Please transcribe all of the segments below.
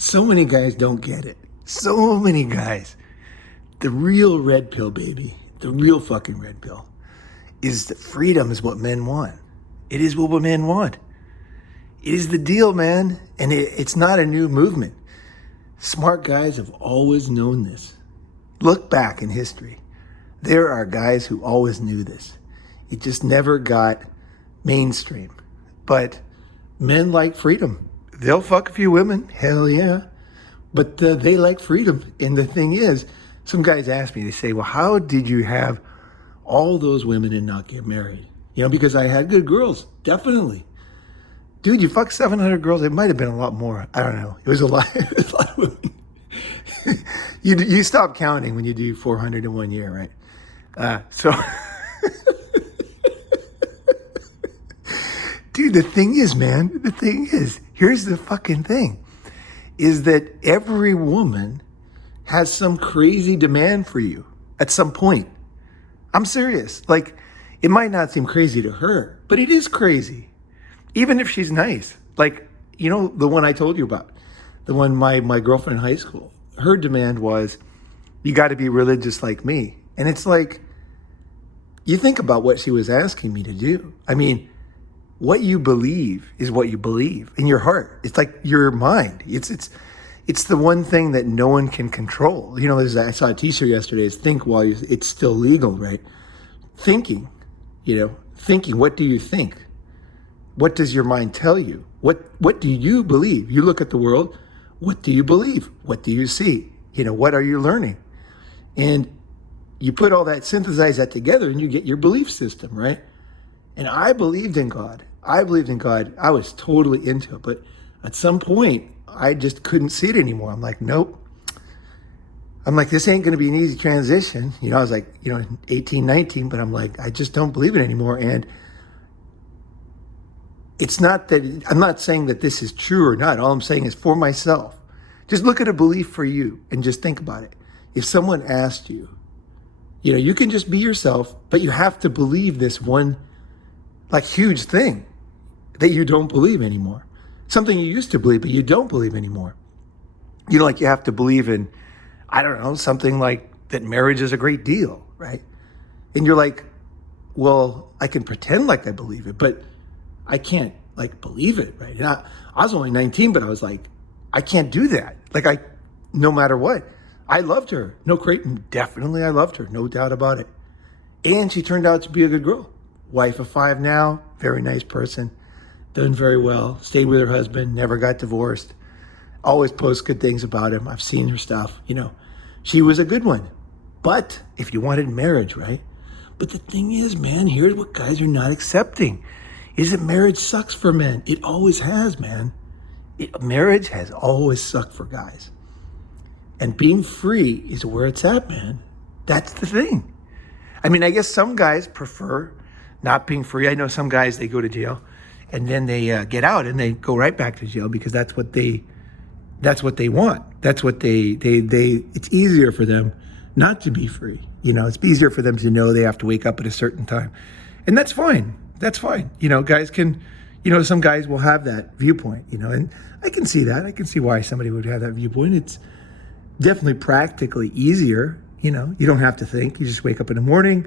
So many guys don't get it. So many guys. The real red pill, baby, the real fucking red pill is that freedom is what men want. It is what men want. It is the deal, man. And it's not a new movement. Smart guys have always known this. Look back in history. There are guys who always knew this. It just never got mainstream. But men like freedom. They'll fuck a few women, hell yeah. But they like freedom. And the thing is, some guys ask me, they say, well, how did you have all those women and not get married? You know, because I had good girls, definitely. Dude, you fucked 700 girls. It might have been a lot more. I don't know. It was a lot, it was a lot of women. you stop counting when you do 400 in 1 year, right? Dude, the thing is, man, here's the fucking thing, is that every woman has some crazy demand for you at some point. I'm serious. Like, it might not seem crazy to her, but it is crazy. Even if she's nice. Like, you know, the one I told you about, the one my girlfriend in high school, her demand was, you got to be religious like me. And it's like, you think about what she was asking me to do. I mean, what you believe is what you believe in your heart. It's like your mind. It's the one thing that no one can control. You know, I saw a t-shirt yesterday. It's think while it's still legal, right? Thinking, thinking. What do you think? What does your mind tell you? What do you believe? You look at the world. What do you believe? What do you see? What are you learning? And you put all that, synthesize that together, and you get your belief system, right? And I believed in God. I was totally into it. But at some point, I just couldn't see it anymore. I'm like, nope. I'm like, this ain't going to be an easy transition. I was like, 18, 19, but I'm like, I just don't believe it anymore. And it's not that, I'm not saying that this is true or not. All I'm saying is for myself, just look at a belief for you and just think about it. If someone asked you, you can just be yourself, but you have to believe this one like huge thing that you don't believe anymore. Something you used to believe, but you don't believe anymore. Like you have to believe in, I don't know, something like that marriage is a great deal, right? And you're like, well, I can pretend like I believe it, but I can't like believe it, right? And I was only 19, but I was like, I can't do that. Like no matter what. I loved her. Definitely I loved her. No doubt about it. And she turned out to be a good girl. Wife of 5 now, very nice person, done very well, stayed with her husband, never got divorced, always posts good things about him. I've seen her stuff, she was a good one. But if you wanted marriage, right? But the thing is, man, here's what guys are not accepting, is that marriage sucks for men. It always has, man. Marriage has always sucked for guys. And being free is where it's at, man. That's the thing. I mean, I guess some guys prefer not being free. I know some guys, they go to jail and then they get out and they go right back to jail because that's what they want. That's what it's easier for them not to be free. It's easier for them to know they have to wake up at a certain time. And that's fine. That's fine. Guys can, some guys will have that viewpoint, and I can see that. I can see why somebody would have that viewpoint. It's definitely practically easier. You don't have to think. You just wake up in the morning.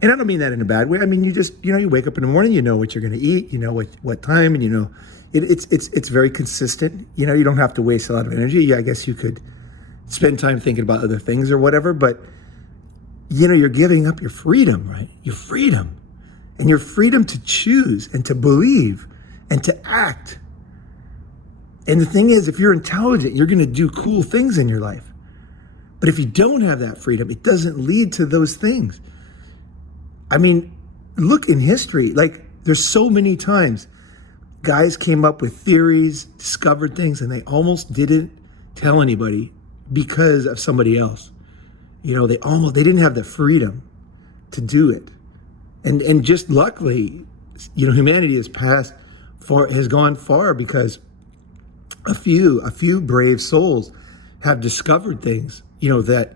And I don't mean that in a bad way. I mean, you just, you wake up in the morning, you know what you're going to eat, you know what time, and it's very consistent. You don't have to waste a lot of energy. I guess you could spend time thinking about other things or whatever, but you're giving up your freedom, right? Your freedom. And your freedom to choose and to believe and to act. And the thing is, if you're intelligent, you're going to do cool things in your life. But if you don't have that freedom, it doesn't lead to those things. I mean, look in history, like there's so many times guys came up with theories, discovered things, and they almost didn't tell anybody because of somebody else. They didn't have the freedom to do it. And just luckily, humanity has gone far because a few brave souls have discovered things, that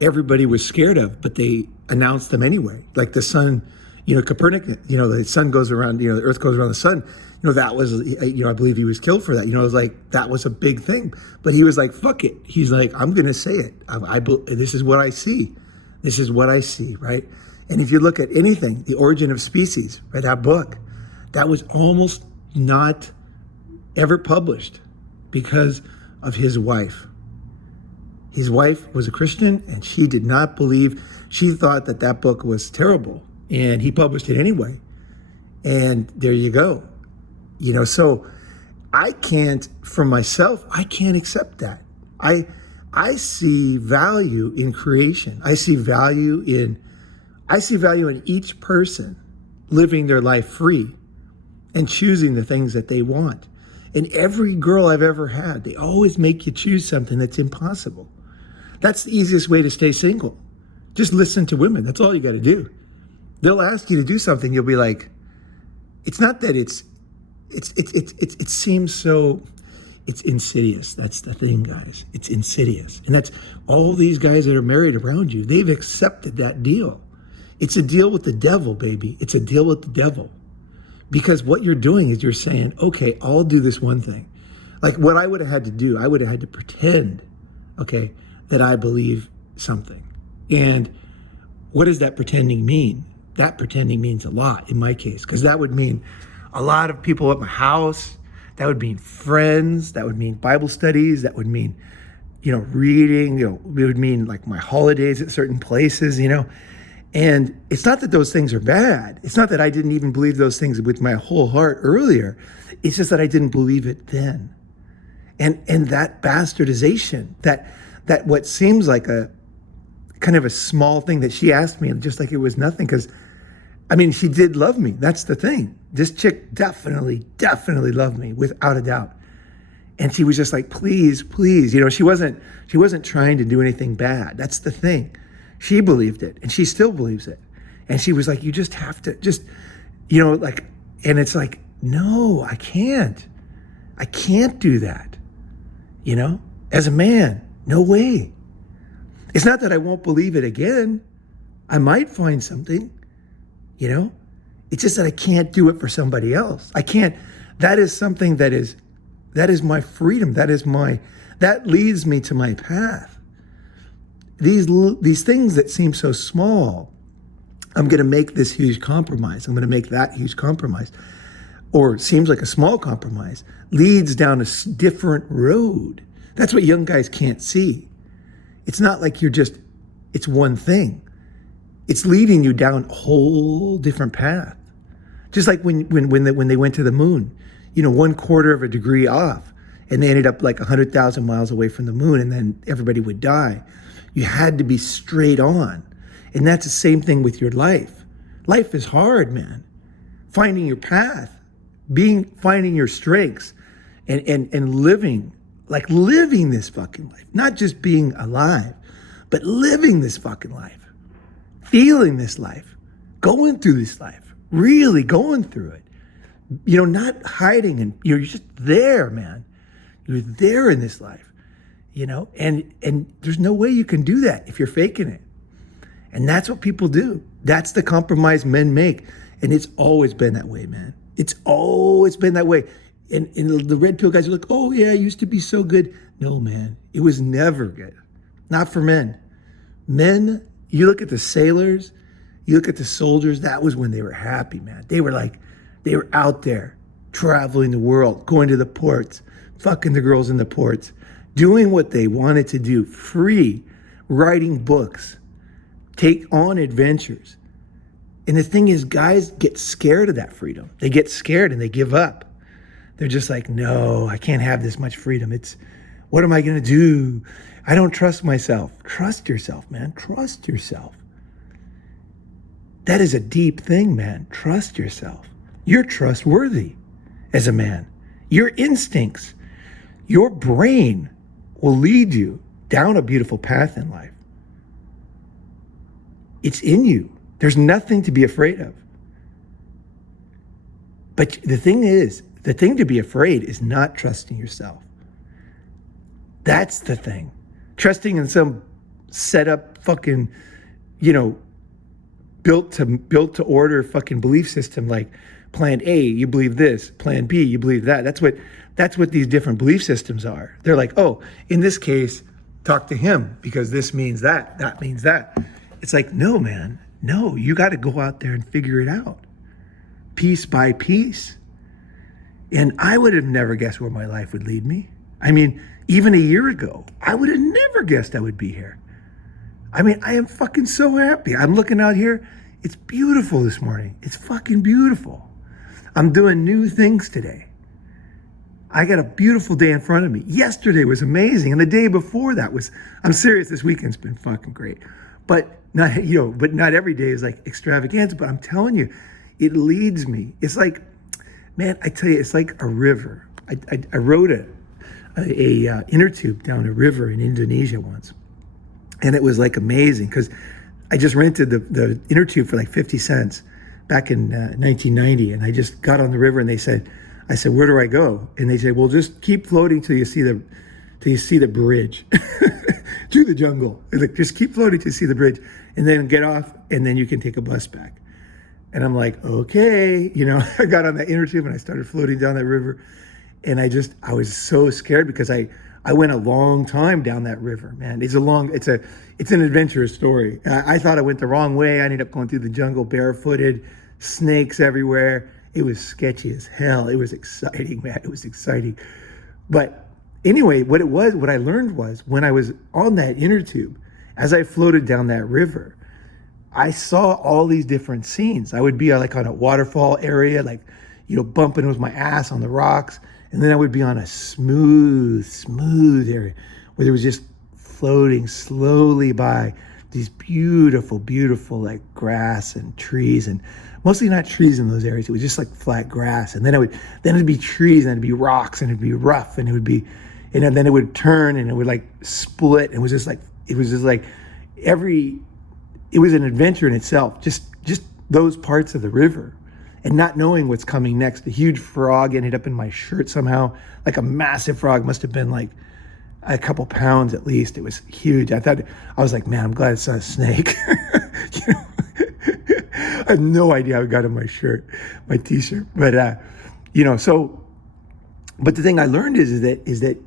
everybody was scared of, but they announced them anyway. Like the sun Copernicus, the sun goes around, the earth goes around the sun. That was, I believe he was killed for that. It was like, that was a big thing. But he was like, fuck it. He's like, I'm going to say it. This is what I see. This is what I see, right? And if you look at anything, The Origin of Species, right, that book, that was almost not ever published because of his wife. His wife was a Christian, and she did not believe, she thought that book was terrible, and he published it anyway. And there you go. So I can't, for myself, I can't accept that. I see value in creation. I see value in each person living their life free and choosing the things that they want. And every girl I've ever had, they always make you choose something that's impossible. That's the easiest way to stay single. Just listen to women. That's all you got to do. They'll ask you to do something. You'll be like, it's not that it seems so, it's insidious. That's the thing, guys. It's insidious. And that's all these guys that are married around you. They've accepted that deal. It's a deal with the devil, baby. It's a deal with the devil. Because what you're doing is you're saying, okay, I'll do this one thing. Like what I would have had to do, I would have had to pretend, okay, that I believe something. And what does that pretending mean? That pretending means a lot in my case, because that would mean a lot of people at my house. That would mean friends. That would mean Bible studies. That would mean, reading. It would mean like my holidays at certain places, And it's not that those things are bad. It's not that I didn't even believe those things with my whole heart earlier. It's just that I didn't believe it then. And that bastardization, that what seems like a kind of a small thing that she asked me, just like it was nothing, because she did love me. That's the thing. This chick definitely loved me without a doubt. And she was just like, please, she wasn't trying to do anything bad. That's the thing. She believed it, and she still believes it. And she was like, you just have to and it's like, no, I can't do that. As a man, no way. It's not that I won't believe it again. I might find something, it's just that I can't do it for somebody else. I can't, that is something that is my freedom. That leads me to my path. These things that seem so small, I'm going to make this huge compromise. I'm going to make that huge compromise. Or seems like a small compromise, leads down a different road. That's what young guys can't see. It's not like it's one thing. It's leading you down a whole different path. Just like when they went to the moon, 1/4 of a degree off, and they ended up like 100,000 miles away from the moon, and then everybody would die. You had to be straight on. And that's the same thing with your life. Life is hard, man. Finding your path, finding your strengths, and living this fucking life. Not just being alive, but living this fucking life. Feeling this life. Going through this life. Really going through it. Not hiding, and you're just there, man. You're there in this life. And there's no way you can do that if you're faking it. And that's what people do. That's the compromise men make. And it's always been that way, man. It's always been that way. And the red pill guys are like, oh yeah, it used to be so good. No, man, it was never good. Not for men. Men, you look at the sailors, you look at the soldiers, that was when they were happy, man. They were out there traveling the world, going to the ports, fucking the girls in the ports, doing what they wanted to do, free, writing books, take on adventures. And the thing is, guys get scared of that freedom. They get scared and they give up. They're just like, no, I can't have this much freedom. What am I going to do? I don't trust myself. Trust yourself, man. Trust yourself. That is a deep thing, man. Trust yourself. You're trustworthy as a man. Your instincts, your brain will lead you down a beautiful path in life. It's in you. There's nothing to be afraid of. But the thing to be afraid is not trusting yourself. That's the thing. Trusting in some set up fucking, built to order fucking belief system, like plan A, you believe this, plan B, you believe that. That's what these different belief systems are. They're like, oh, in this case, talk to him because this means that means that. It's like, no, man, no, you got to go out there and figure it out piece by piece. And I would have never guessed where my life would lead me. I mean, even a year ago, I would have never guessed I would be here. I mean, I am fucking so happy. I'm looking out here. It's beautiful this morning. It's fucking beautiful. I'm doing new things today. I got a beautiful day in front of me. Yesterday was amazing. And the day before that was, I'm serious, this weekend's been fucking great. But not every day is like extravaganza, but I'm telling you, it leads me. It's like, man, I tell you, it's like a river. I rode a inner tube down a river in Indonesia once. And it was like amazing because I just rented the inner tube for like 50 cents back in 1990. And I just got on the river and I said, where do I go? And they said, well, just keep floating till you see the bridge through the jungle. Like, just keep floating till you see the bridge and then get off and then you can take a bus back. And I'm like, okay, I got on that inner tube and I started floating down that river. And I was so scared because I went a long time down that river, man. It's an adventurous story. I thought I went the wrong way. I ended up going through the jungle barefooted, snakes everywhere. It was sketchy as hell. It was exciting, man. It was exciting. But anyway, what I learned was when I was on that inner tube, as I floated down that river, I saw all these different scenes. I would be like on a waterfall area, like, bumping with my ass on the rocks. And then I would be on a smooth area where there was just floating slowly by these beautiful, beautiful like grass and trees, and mostly not trees in those areas. It was just like flat grass. And then it'd be trees and it'd be rocks and it'd be rough and then it would turn and it would like split. It was just like it was an adventure in itself, just those parts of the river. And not knowing what's coming next. The huge frog ended up in my shirt somehow. Like a massive frog, must have been like a couple pounds at least. It was huge. I was like, man, I'm glad it's not a snake. I have no idea how it got in my shirt, my t-shirt. But, but the thing I learned is that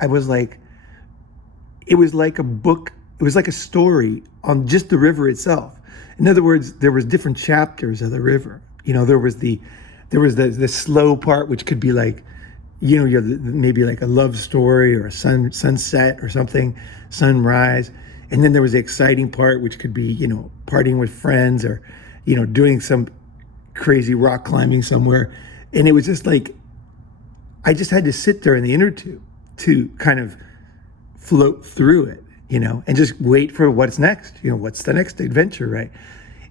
I was like, it was like a book. It was like a story on just the river itself. In other words, there was different chapters of the river. There was the slow part, which could be like, maybe like a love story or a sunset or something, sunrise. And then there was the exciting part, which could be, partying with friends or, doing some crazy rock climbing somewhere. And it was just like, I just had to sit there in the inner tube to kind of float through it, and just wait for what's next. What's the next adventure, right?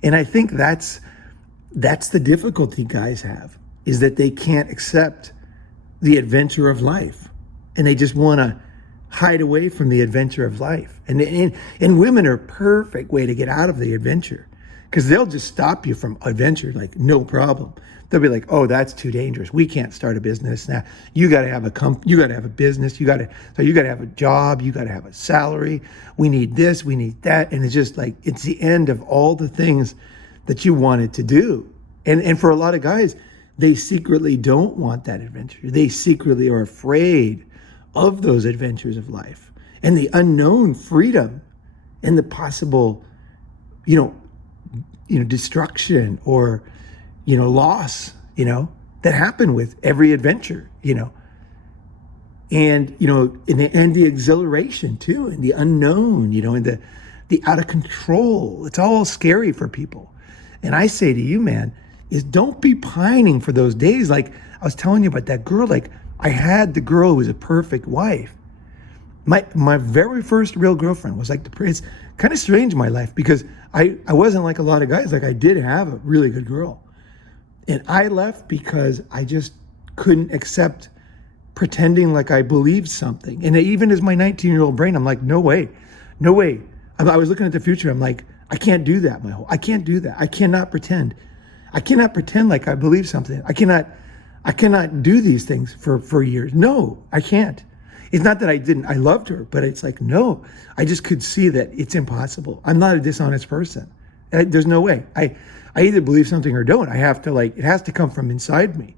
And I think that's the difficulty guys have, is that they can't accept the adventure of life. And they just want to hide away from the adventure of life. And women are a perfect way to get out of the adventure, because they'll just stop you from adventure, like no problem. They'll be like, oh, that's too dangerous. We can't start a business now. You got to have you got to have a business. You got to have a job. You got to have a salary. We need this, we need that. And it's just like, it's the end of all the things that you wanted to do. And for a lot of guys, they secretly don't want that adventure. They secretly are afraid of those adventures of life and the unknown freedom and the possible, destruction or, loss, that happen with every adventure, and, and the exhilaration too, and the unknown, and the out of control. It's all scary for people. And I say to you, man, is don't be pining for those days. Like I was telling you about that girl, like I had the girl who was a perfect wife. My very first real girlfriend was like it's kind of strange in my life, because I wasn't like a lot of guys. Like I did have a really good girl. And I left because I just couldn't accept pretending like I believed something. And even as my 19-year-old brain, I'm like, no way. I was looking at the future. I'm like, I can't do that. I can't do that. I cannot pretend. I cannot pretend like I believe something. I cannot do these things for years. No, I can't. It's not that I loved her, but it's like, no, I just could see that it's impossible. I'm not a dishonest person. There's no way. I either believe something or don't. I have to it has to come from inside me.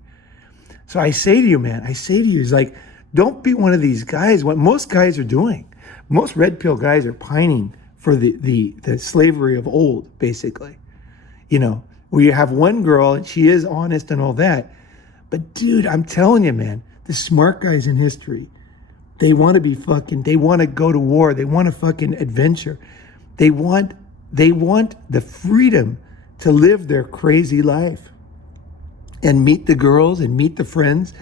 So I say to you, man, it's like, don't be one of these guys. What most guys are doing, most red pill guys are pining for the slavery of old, basically. Where you have one girl and she is honest and all that. But dude, I'm telling you, man, the smart guys in history, they want to they want to go to war. They want to fucking adventure. They want the freedom to live their crazy life and meet the girls and meet the friends.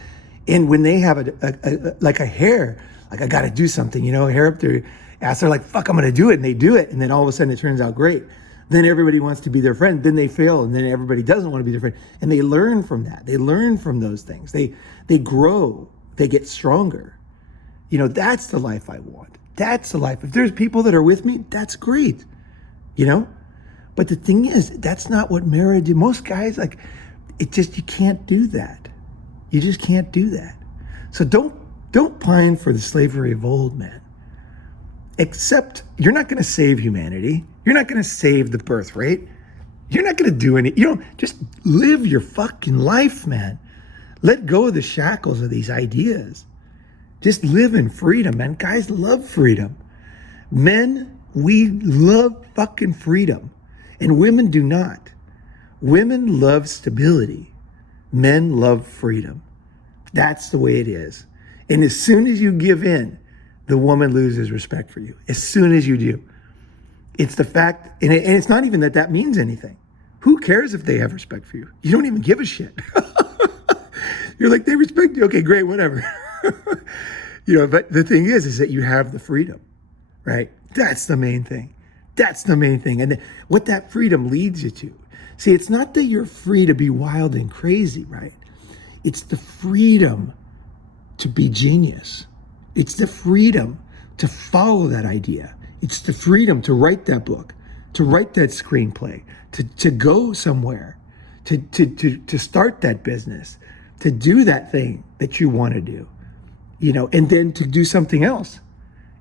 And when they have a hair, like I got to do something, hair up their ass, they're like, fuck, I'm going to do it. And they do it. And then all of a sudden it turns out great. Then everybody wants to be their friend. Then they fail. And then everybody doesn't want to be their friend. And they learn from that. They learn from those things. They grow. They get stronger. That's the life I want. That's the life. If there's people that are with me, that's great. But the thing is, that's not what marriage is. Most guys, you can't do that. You just can't do that. So don't pine for the slavery of old, man. Except you're not going to save humanity. You're not going to save the birth rate. You're not going to do any, just live your fucking life, man. Let go of the shackles of these ideas. Just live in freedom, man. Guys love freedom. Men, we love fucking freedom. And women do not. Women love stability. Men love freedom. That's the way it is. And as soon as you give in, the woman loses respect for you. As soon as you do. It's the fact, and it's not even that means anything. Who cares if they have respect for you? You don't even give a shit. You're like, they respect you. Okay, great, whatever. But the thing is that you have the freedom, right? That's the main thing. That's the main thing. And what that freedom leads you to. See, it's not that you're free to be wild and crazy, right? It's the freedom to be genius. It's the freedom to follow that idea. It's the freedom to write that book, to write that screenplay, to go somewhere, to start that business, to do that thing that you want to do, and then to do something else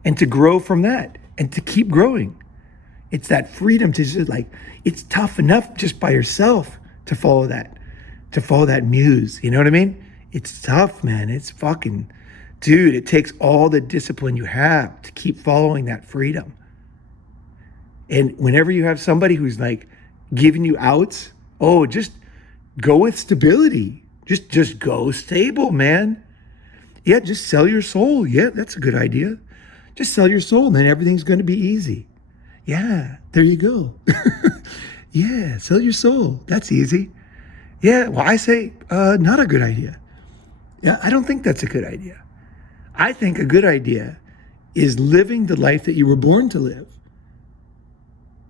and to grow from that and to keep growing. It's that freedom to just it's tough enough just by yourself to follow that muse. You know what I mean? It's tough, man. It's fucking, dude, it takes all the discipline you have to keep following that freedom. And whenever you have somebody who's giving you outs, just go with stability. Just go stable, man. Yeah, just sell your soul. Yeah, that's a good idea. Just sell your soul, and then everything's going to be easy. Yeah, there you go. Yeah, sell your soul. That's easy. Yeah, well, I say not a good idea. Yeah, I don't think that's a good idea. I think a good idea is living the life that you were born to live.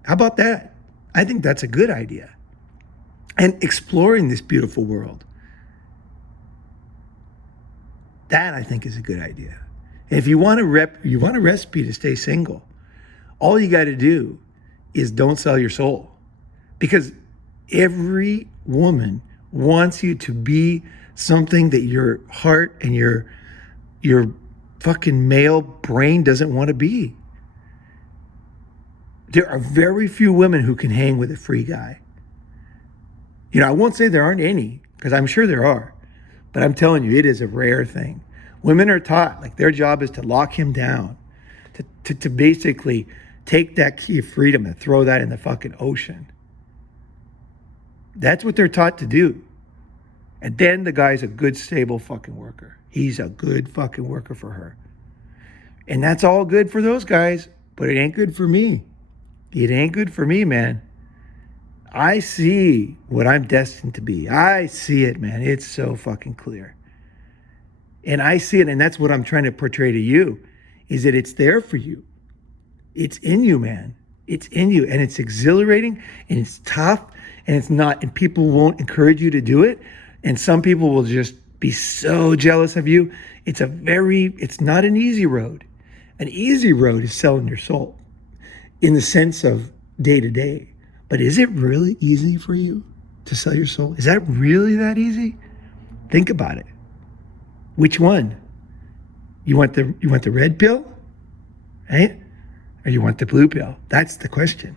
How about that? I think that's a good idea. And exploring this beautiful world. That, I think, is a good idea. And if you want a recipe to stay single, all you got to do is don't sell your soul. Because every woman wants you to be something that your heart and your fucking male brain doesn't want to be. There are very few women who can hang with a free guy. I won't say there aren't any, because I'm sure there are. But I'm telling you, it is a rare thing. Women are taught, their job is to lock him down, to basically take that key of freedom and throw that in the fucking ocean. That's what they're taught to do. And then the guy's a good, stable fucking worker. He's a good fucking worker for her. And that's all good for those guys, but it ain't good for me. It ain't good for me, man. I see what I'm destined to be. I see it, man. It's so fucking clear. And I see it, and that's what I'm trying to portray to you, is that it's there for you. It's in you, man. It's in you, and it's exhilarating, and it's tough, and it's not, and people won't encourage you to do it, and some people will just be so jealous of you. It's not an easy road. An easy road is selling your soul in the sense of day to day. But is it really easy for you to sell your soul? Is that really that easy? Think about it. Which one? You want the red pill, right? Or you want the blue pill? That's the question.